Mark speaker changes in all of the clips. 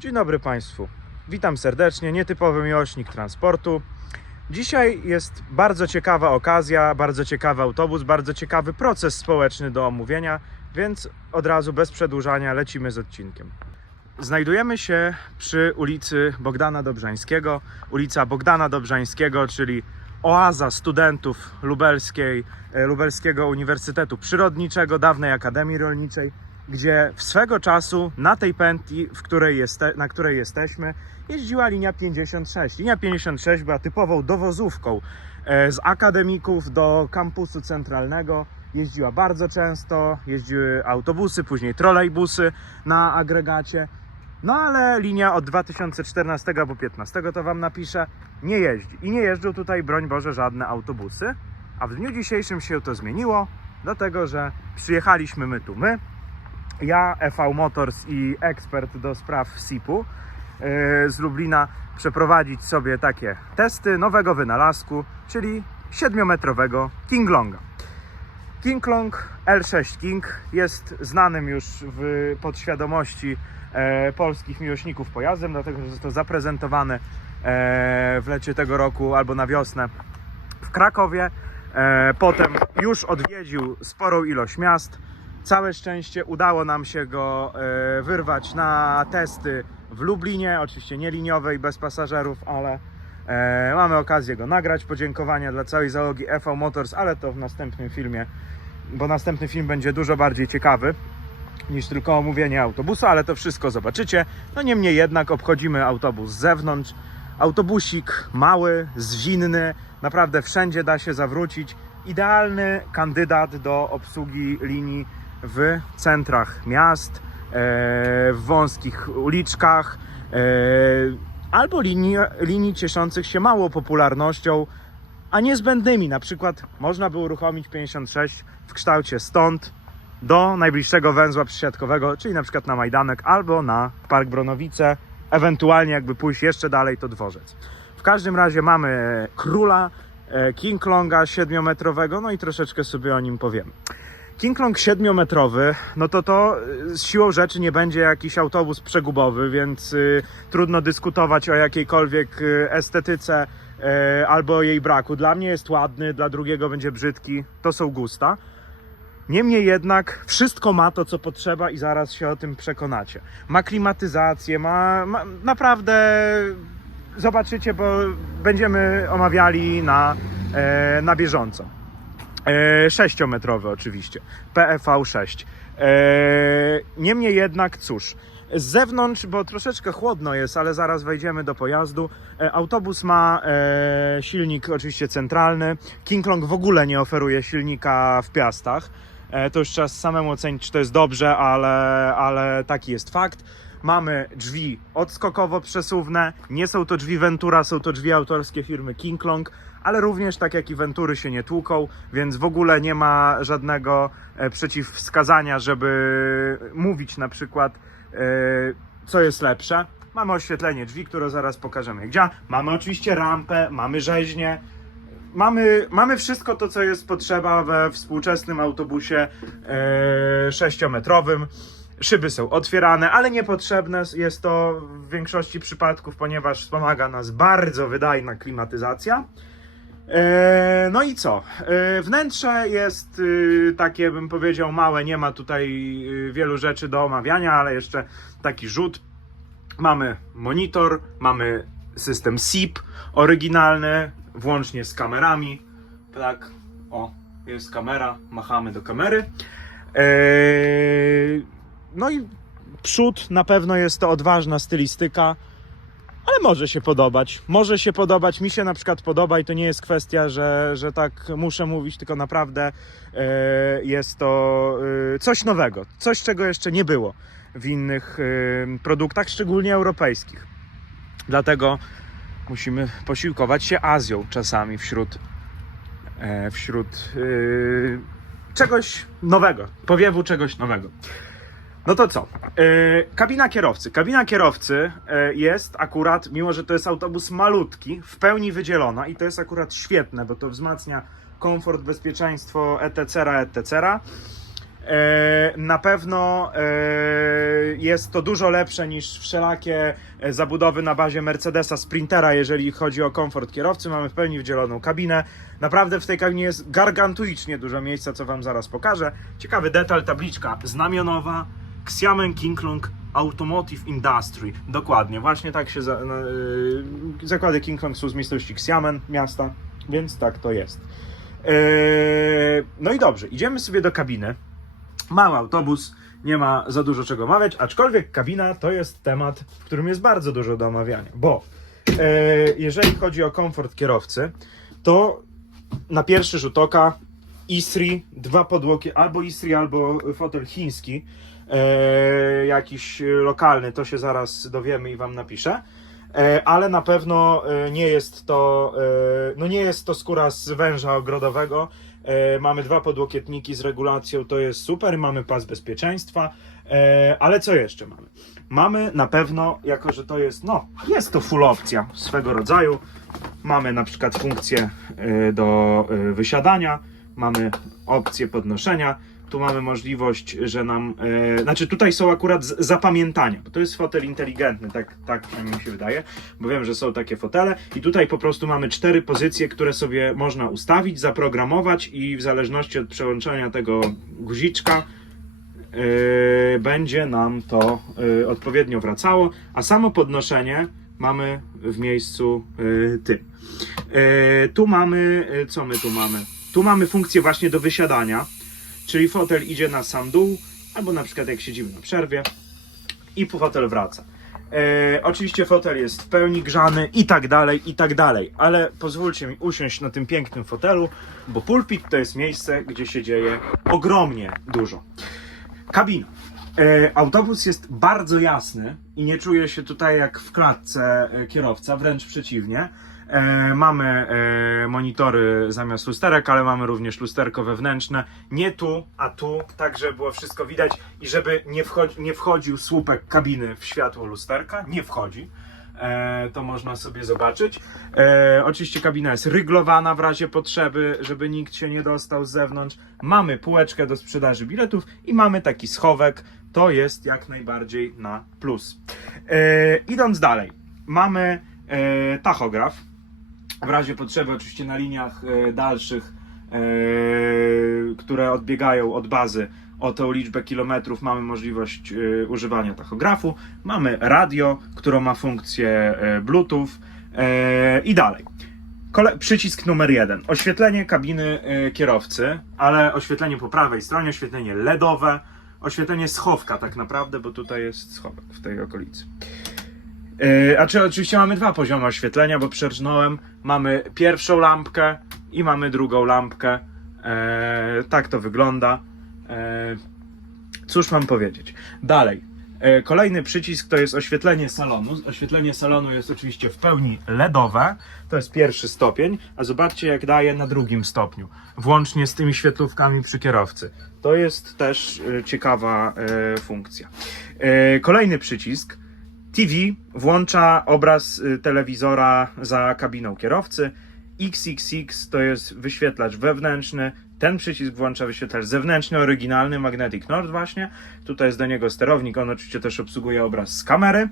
Speaker 1: Dzień dobry Państwu. Witam serdecznie, nietypowy miłośnik transportu. Dzisiaj jest bardzo ciekawa okazja, bardzo ciekawy autobus, bardzo ciekawy proces społeczny do omówienia, więc od razu bez przedłużania lecimy z odcinkiem. Znajdujemy się przy ulicy Bogdana Dobrzańskiego. Ulica Bogdana Dobrzańskiego, czyli oaza studentów lubelskiej, e, Lubelskiego Uniwersytetu Przyrodniczego, dawnej Akademii Rolniczej, gdzie w swego czasu na tej pętli, w której jeste, na której jesteśmy, jeździła linia 56. Linia 56 była typową dowozówką e, z akademików do kampusu centralnego. Jeździła bardzo często, jeździły autobusy, później trolejbusy na agregacie. No ale linia od 2014 albo 2015 to Wam napiszę, nie jeździ. I nie jeżdżą tutaj, broń Boże, żadne autobusy. A w dniu dzisiejszym się to zmieniło, dlatego że przyjechaliśmy my tu, my, ja, EV Motors i ekspert do spraw SIP-u yy, z Lublina przeprowadzić sobie takie testy nowego wynalazku, czyli 7-metrowego King Longa. King Long L6 King jest znanym już w podświadomości e, polskich miłośników pojazdem, dlatego że został zaprezentowany e, w lecie tego roku albo na wiosnę w Krakowie. E, potem już odwiedził sporą ilość miast. Całe szczęście udało nam się go e, wyrwać na testy w Lublinie, oczywiście nie liniowej, bez pasażerów, ale e, mamy okazję go nagrać. Podziękowania dla całej załogi EV Motors, ale to w następnym filmie, bo następny film będzie dużo bardziej ciekawy niż tylko omówienie autobusu, ale to wszystko zobaczycie. No niemniej jednak obchodzimy autobus z zewnątrz. Autobusik mały, zwinny, naprawdę wszędzie da się zawrócić. Idealny kandydat do obsługi linii w centrach miast, e, w wąskich uliczkach, e, albo linii, linii cieszących się małą popularnością, a niezbędnymi. Na przykład można by uruchomić 56 w kształcie stąd do najbliższego węzła przysiadkowego, czyli na przykład na Majdanek albo na Park Bronowice, ewentualnie jakby pójść jeszcze dalej to dworzec. W każdym razie mamy króla e, King Longa 7-metrowego, no i troszeczkę sobie o nim powiemy. King Long 7-metrowy, no to to y, z siłą rzeczy nie będzie jakiś autobus przegubowy, więc y, trudno dyskutować o jakiejkolwiek y, estetyce y, albo jej braku. Dla mnie jest ładny, dla drugiego będzie brzydki, to są gusta. Niemniej jednak wszystko ma to, co potrzeba i zaraz się o tym przekonacie. Ma klimatyzację, ma, ma naprawdę zobaczycie, bo będziemy omawiali na, e, na bieżąco. E, 6-metrowy oczywiście, PFV 6. E, niemniej jednak, cóż, z zewnątrz, bo troszeczkę chłodno jest, ale zaraz wejdziemy do pojazdu. E, autobus ma e, silnik oczywiście centralny. King Long w ogóle nie oferuje silnika w piastach. E, to już trzeba samemu ocenić, czy to jest dobrze, ale, ale taki jest fakt. Mamy drzwi odskokowo przesuwne. Nie są to drzwi Ventura, są to drzwi autorskie firmy King Long, ale również tak jak i Ventury się nie tłuką, więc w ogóle nie ma żadnego e, przeciwwskazania, żeby mówić na przykład e, co jest lepsze. Mamy oświetlenie drzwi, które zaraz pokażemy działa. Mamy oczywiście rampę, mamy rzeźnię. Mamy, mamy wszystko to, co jest potrzeba we współczesnym autobusie e, 6-metrowym. Szyby są otwierane, ale niepotrzebne jest to w większości przypadków, ponieważ wspomaga nas bardzo wydajna klimatyzacja. E, No i co? E, Wnętrze jest y, takie, bym powiedział, małe. Nie ma tutaj y, wielu rzeczy do omawiania, ale jeszcze taki rzut. Mamy monitor, mamy system SIP oryginalny, włącznie z kamerami. Tak, o, jest kamera, machamy do kamery. Eee, no i przód na pewno jest to odważna stylistyka, ale może się podobać. Może się podobać, mi się na przykład podoba i to nie jest kwestia, że, że tak muszę mówić, tylko naprawdę e, jest to e, coś nowego, coś czego jeszcze nie było w innych e, produktach, szczególnie europejskich. Dlatego musimy posiłkować się Azją czasami wśród, wśród czegoś nowego, powiewu czegoś nowego. No to co? E, kabina kierowcy. Kabina kierowcy e, jest akurat, mimo że to jest autobus malutki, w pełni wydzielona i to jest akurat świetne, bo to wzmacnia komfort, bezpieczeństwo, etc., etc. E, Na pewno e, jest to dużo lepsze niż wszelakie zabudowy na bazie Mercedesa Sprintera, jeżeli chodzi o komfort kierowcy. Mamy w pełni wdzieloną kabinę. Naprawdę w tej kabinie jest gargantuicznie dużo miejsca, co Wam zaraz pokażę. Ciekawy detal, tabliczka znamionowa Xiamen Kinglong Automotive Industry. Dokładnie, właśnie tak się za, na, y, zakłady Kinglong są z miejscowości Xiamen, miasta, więc tak to jest. E, no i dobrze, idziemy sobie do kabiny. Mały autobus, nie ma za dużo czego omawiać, aczkolwiek kabina to jest temat, w którym jest bardzo dużo do omawiania, bo e, jeżeli chodzi o komfort kierowcy, to na pierwszy rzut oka Isri, dwa podłoki, albo Isri, albo fotel chiński, e, jakiś lokalny, to się zaraz dowiemy i wam napiszę. E, ale na pewno e, nie jest to, e, no nie jest to skóra z węża ogrodowego. E, Mamy dwa podłokietniki z regulacją, to jest super, mamy pas bezpieczeństwa, e, ale co jeszcze mamy? Mamy na pewno, jako że to jest, no, jest to full opcja swego rodzaju. Mamy na przykład funkcję e, do e, wysiadania, mamy opcję podnoszenia, tu mamy możliwość, że nam, e, znaczy tutaj są akurat zapamiętania, bo to jest fotel inteligentny, tak, tak mi się wydaje, bo wiem, że są takie fotele i tutaj po prostu mamy cztery pozycje, które sobie można ustawić, zaprogramować i w zależności od przełączenia tego guziczka e, będzie nam to e, odpowiednio wracało, a samo podnoszenie mamy w miejscu tym. Tu mamy, co my tu mamy? Tu mamy funkcję właśnie do wysiadania, czyli fotel idzie na sam dół, albo na przykład jak siedzimy na przerwie i fotel wraca. E, oczywiście fotel jest w pełni grzany i tak dalej, i tak dalej, ale pozwólcie mi usiąść na tym pięknym fotelu, bo pulpit to jest miejsce, gdzie się dzieje ogromnie dużo. Kabina. E, autobus jest bardzo jasny i nie czuje się tutaj jak w klatce e, kierowca, wręcz przeciwnie. E, mamy e, monitory zamiast lusterek, ale mamy również lusterko wewnętrzne. Nie tu, a tu, tak żeby było wszystko widać i żeby nie, wchodzi, nie wchodził słupek kabiny w światło lusterka. Nie wchodzi. E, to można sobie zobaczyć. E, oczywiście kabina jest ryglowana w razie potrzeby, żeby nikt się nie dostał z zewnątrz. Mamy półeczkę do sprzedaży biletów i mamy taki schowek. To jest jak najbardziej na plus. E, idąc dalej, mamy e, tachograf. W razie potrzeby, oczywiście na liniach e, dalszych, e, które odbiegają od bazy o tą liczbę kilometrów, mamy możliwość e, używania tachografu. Mamy radio, które ma funkcję Bluetooth i dalej. Kole- przycisk numer jeden. Oświetlenie kabiny kierowcy, ale oświetlenie po prawej stronie, oświetlenie LEDowe, oświetlenie schowka tak naprawdę, bo tutaj jest schowek w tej okolicy. Yy, a czy oczywiście mamy dwa poziomy oświetlenia, bo przerżnąłem. Mamy pierwszą lampkę i mamy drugą lampkę. E, tak to wygląda. E, cóż mam powiedzieć? Dalej. Kolejny przycisk to jest oświetlenie salonu. Oświetlenie salonu jest oczywiście w pełni LEDowe. To jest pierwszy stopień. A zobaczcie, jak daje na drugim stopniu. Włącznie z tymi świetlówkami przy kierowcy. To jest też ciekawa funkcja. Kolejny przycisk TV włącza obraz y, telewizora za kabiną kierowcy. XXX to jest wyświetlacz wewnętrzny. Ten przycisk włącza wyświetlacz zewnętrzny, oryginalny Magnetic North właśnie. Tutaj jest do niego sterownik, on oczywiście też obsługuje obraz z kamery.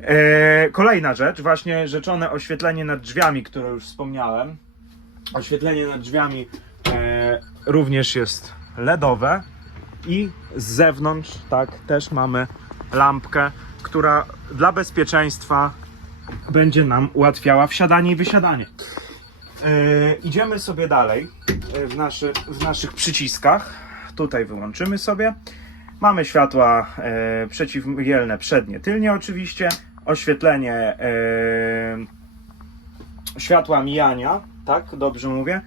Speaker 1: E, kolejna rzecz, właśnie rzeczone oświetlenie nad drzwiami, które już wspomniałem. Oświetlenie nad drzwiami e, również jest LEDowe i z zewnątrz, tak, też mamy lampkę, która dla bezpieczeństwa będzie nam ułatwiała wsiadanie i wysiadanie. E, idziemy sobie dalej e, w, naszy, w naszych przyciskach. Tutaj wyłączymy sobie. Mamy światła przeciwmielne przednie, tylnie oczywiście. Oświetlenie e, światła mijania, tak? Dobrze mówię.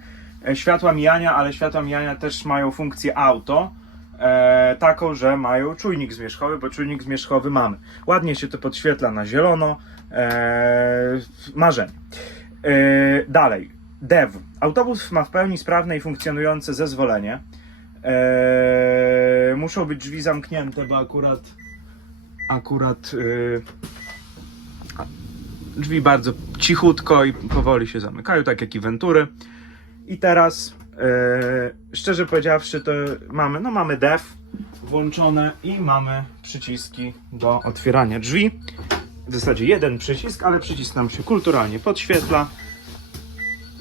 Speaker 1: Światła mijania, ale światła mijania też mają funkcję auto. E, taką, że mają czujnik zmierzchowy, bo czujnik zmierzchowy mamy. Ładnie się to podświetla na zielono. E, marzenie. E, dalej. DEW. Autobus ma w pełni sprawne i funkcjonujące zezwolenie. E, muszą być drzwi zamknięte, bo akurat akurat y, drzwi bardzo cichutko i powoli się zamykają, tak jak i wentury. I teraz E, szczerze powiedziawszy, to mamy, no mamy def włączone i mamy przyciski do otwierania drzwi. W zasadzie jeden przycisk, ale przycisk nam się kulturalnie podświetla.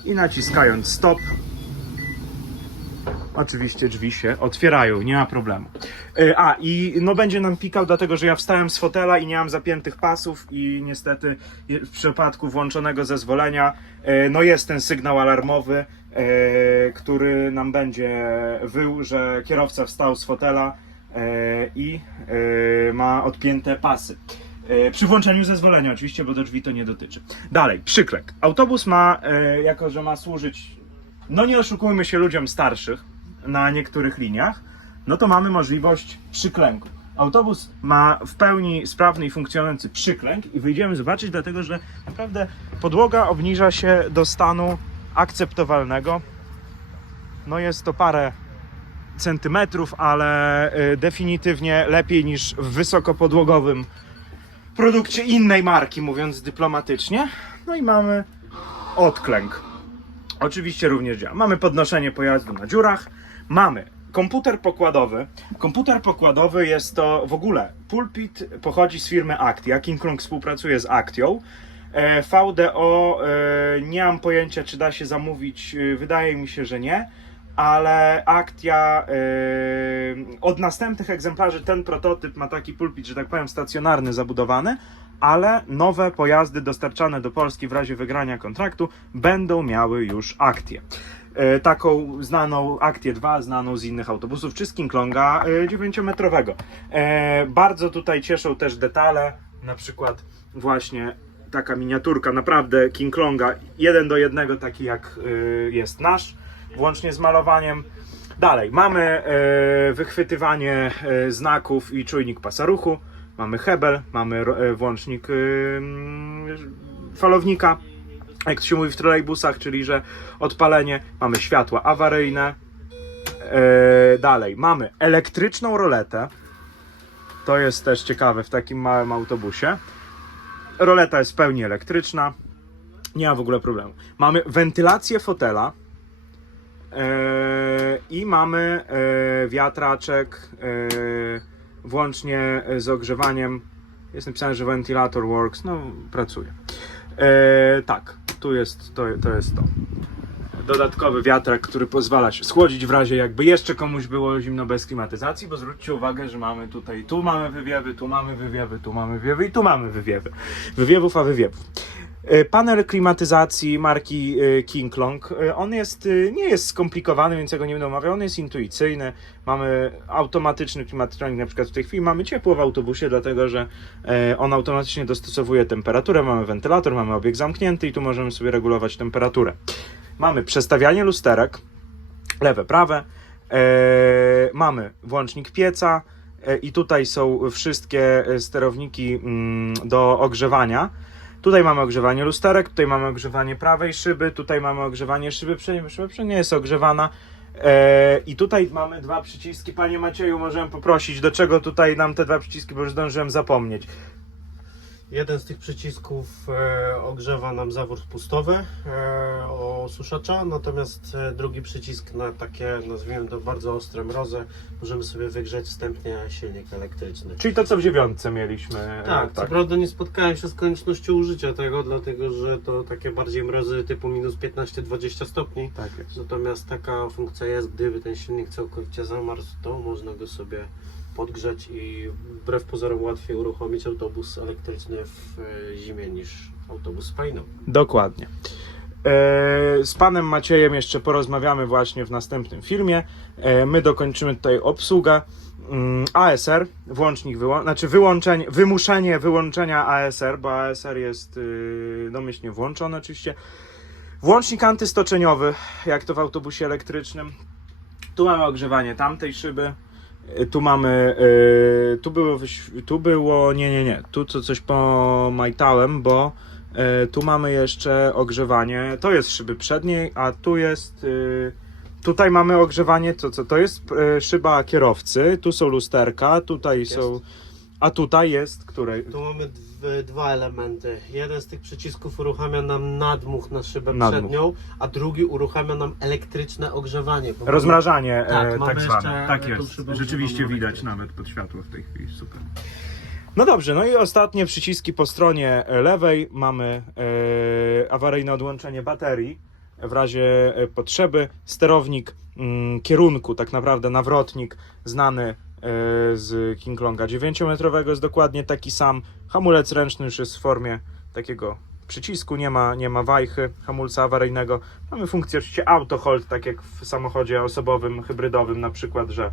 Speaker 1: I naciskając stop, oczywiście drzwi się otwierają, nie ma problemu. E, A, i no będzie nam pikał, dlatego że ja wstałem z fotela i nie mam zapiętych pasów i niestety w przypadku włączonego zezwolenia, e, no jest ten sygnał alarmowy, e, który nam będzie wył, że kierowca wstał z fotela e, i e, ma odpięte pasy. E, Przy włączeniu zezwolenia oczywiście, bo do drzwi to nie dotyczy. Dalej, przyklek. Autobus ma, e, jako że ma służyć, no nie oszukujmy się ludziom starszych na niektórych liniach, no to mamy możliwość przyklęku. Autobus ma w pełni sprawny i funkcjonujący przyklęk i wyjdziemy zobaczyć, dlatego że naprawdę podłoga obniża się do stanu akceptowalnego. No jest to parę centymetrów, ale y, definitywnie lepiej niż w wysokopodłogowym produkcie innej marki, mówiąc dyplomatycznie. No i mamy odklęk. Oczywiście również działa. Mamy podnoszenie pojazdu na dziurach, mamy komputer pokładowy. Komputer pokładowy jest to w ogóle pulpit pochodzi z firmy Actia. King Kong współpracuje z Actią. E, VDO e, nie mam pojęcia, czy da się zamówić. e, Wydaje mi się, że nie. Ale Actia od następnych egzemplarzy ten prototyp ma taki pulpit, że tak powiem, stacjonarny zabudowany, ale nowe pojazdy dostarczane do Polski w razie wygrania kontraktu będą miały już Actię. Taką znaną Actię 2, znaną z innych autobusów, czy z King Longa e, 9-metrowego. E, Bardzo tutaj cieszą też detale, na przykład właśnie taka miniaturka, naprawdę King Longa, jeden do jednego, taki jak e, jest nasz, włącznie z malowaniem. Dalej, mamy e, wychwytywanie e, znaków i czujnik pasa ruchu, mamy hebel, mamy włącznik mm, falownika, jak to się mówi w trolejbusach, czyli że odpalenie, mamy światła awaryjne. Dalej, mamy elektryczną roletę. To jest też ciekawe w takim małym autobusie. Roleta jest w pełni elektryczna. Nie ma w ogóle problemu. Mamy wentylację fotela. E, I mamy e, wiatraczek e, włącznie z ogrzewaniem. Jest napisane, że ventilator works. No, pracuje. Tak, tu jest to, to jest to. Dodatkowy wiatrak, który pozwala się schłodzić w razie jakby jeszcze komuś było zimno bez klimatyzacji, bo zwróćcie uwagę, że mamy tutaj, tu mamy wywiewy, tu mamy wywiewy, tu mamy wywiewy i tu mamy wywiewy. Wywiewów, a wywiewów. E, Panel klimatyzacji marki e, King Long, e, on jest, nie jest skomplikowany, więc ja go nie będę omawiał, on jest intuicyjny. Mamy automatyczny klimatronik, na przykład w tej chwili mamy ciepło w autobusie, dlatego że on automatycznie dostosowuje temperaturę, mamy wentylator, mamy obieg zamknięty i tu możemy sobie regulować temperaturę. Mamy przestawianie lusterek, lewe, prawe, e, mamy włącznik pieca e, i tutaj są wszystkie e, sterowniki mm, do ogrzewania. Tutaj mamy ogrzewanie lusterek, tutaj mamy ogrzewanie prawej szyby, tutaj mamy ogrzewanie szyby przedniej, szyba przednia jest ogrzewana. E, I tutaj mamy dwa przyciski. Panie Macieju, możemy poprosić, do czego tutaj nam te dwa przyciski, bo już zdążyłem zapomnieć.
Speaker 2: Jeden z tych przycisków e, ogrzewa nam zawór spustowy e, osuszacza, natomiast e, drugi przycisk na takie, nazwijmy to bardzo ostre mrozy, możemy sobie wygrzeć wstępnie silnik elektryczny.
Speaker 1: Czyli to, co w dziewiątce mieliśmy. e,
Speaker 2: Tak, co prawda nie spotkałem się z koniecznością użycia tego, dlatego że to takie bardziej mrozy typu minus 15-20 stopni.
Speaker 1: tak jest.
Speaker 2: Natomiast taka funkcja jest, gdyby ten silnik całkowicie zamarzł, to można go sobie podgrzać i wbrew pozorom łatwiej uruchomić autobus elektryczny w e, zimie niż autobus spalinowy.
Speaker 1: Dokładnie. E, Z panem Maciejem jeszcze porozmawiamy właśnie w następnym filmie. E, My dokończymy tutaj obsługę. Mm, ASR, włącznik, wyłą- znaczy wyłączenie, wymuszenie wyłączenia ASR, bo ASR jest yy, domyślnie włączony oczywiście. Włącznik antystoczeniowy, jak to w autobusie elektrycznym. Tu mamy ogrzewanie tamtej szyby. Tu mamy, yy, tu było, tu było, nie, nie, nie, tu co coś pomajtałem, bo yy, tu mamy jeszcze ogrzewanie, to jest szyby przedniej, a tu jest, yy, tutaj mamy ogrzewanie, co, co to jest yy, szyba kierowcy, tu są lusterka, tutaj
Speaker 2: Jest.
Speaker 1: są A tutaj jest, której?
Speaker 2: Tu mamy dw- dwa elementy. Jeden z tych przycisków uruchamia nam nadmuch na szybę
Speaker 1: Nadmuch.
Speaker 2: przednią, a drugi uruchamia nam elektryczne ogrzewanie. bo
Speaker 1: Rozmrażanie
Speaker 2: Tak,
Speaker 1: e,
Speaker 2: mamy
Speaker 1: tak
Speaker 2: jeszcze
Speaker 1: zwane. Tak
Speaker 2: tą
Speaker 1: jest.
Speaker 2: szybę
Speaker 1: Rzeczywiście widać nawet pod światło w tej chwili. Super. No dobrze, no i ostatnie przyciski po stronie lewej mamy e, awaryjne odłączenie baterii w razie e, potrzeby, sterownik mm, kierunku, tak naprawdę nawrotnik znany e, z King Longa 9-metrowego jest dokładnie taki sam. Hamulec ręczny już jest w formie takiego przycisku, nie ma, nie ma wajchy hamulca awaryjnego. Mamy funkcję oczywiście auto hold, tak jak w samochodzie osobowym, hybrydowym na przykład, że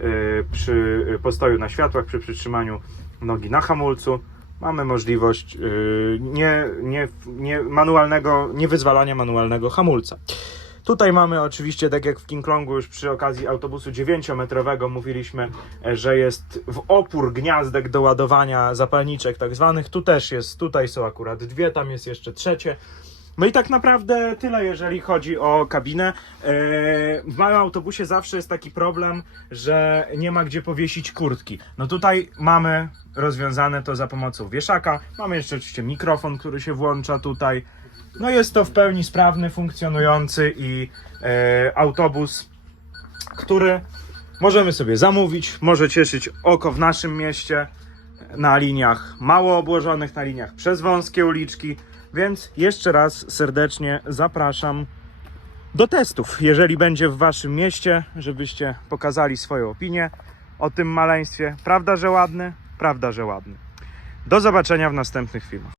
Speaker 1: y, przy postoju na światłach, przy przytrzymaniu nogi na hamulcu mamy możliwość y, nie, nie, nie manualnego, nie wyzwalania manualnego hamulca. Tutaj mamy oczywiście, tak jak w King Longu już przy okazji autobusu 9-metrowego mówiliśmy, e, że jest w opór gniazdek do ładowania zapalniczek tak zwanych. Tu też jest, tutaj są akurat dwie, tam jest jeszcze trzecie. No i tak naprawdę tyle, jeżeli chodzi o kabinę. E, W małym autobusie zawsze jest taki problem, że nie ma gdzie powiesić kurtki. No tutaj mamy rozwiązane to za pomocą wieszaka. Mamy jeszcze oczywiście mikrofon, który się włącza tutaj. No jest to w pełni sprawny, funkcjonujący i e, autobus, który możemy sobie zamówić, może cieszyć oko w naszym mieście na liniach mało obłożonych, na liniach przez wąskie uliczki. Więc jeszcze raz serdecznie zapraszam do testów, jeżeli będzie w waszym mieście, żebyście pokazali swoją opinię o tym maleństwie. Prawda, że ładny? Prawda, że ładny. Do zobaczenia w następnych filmach.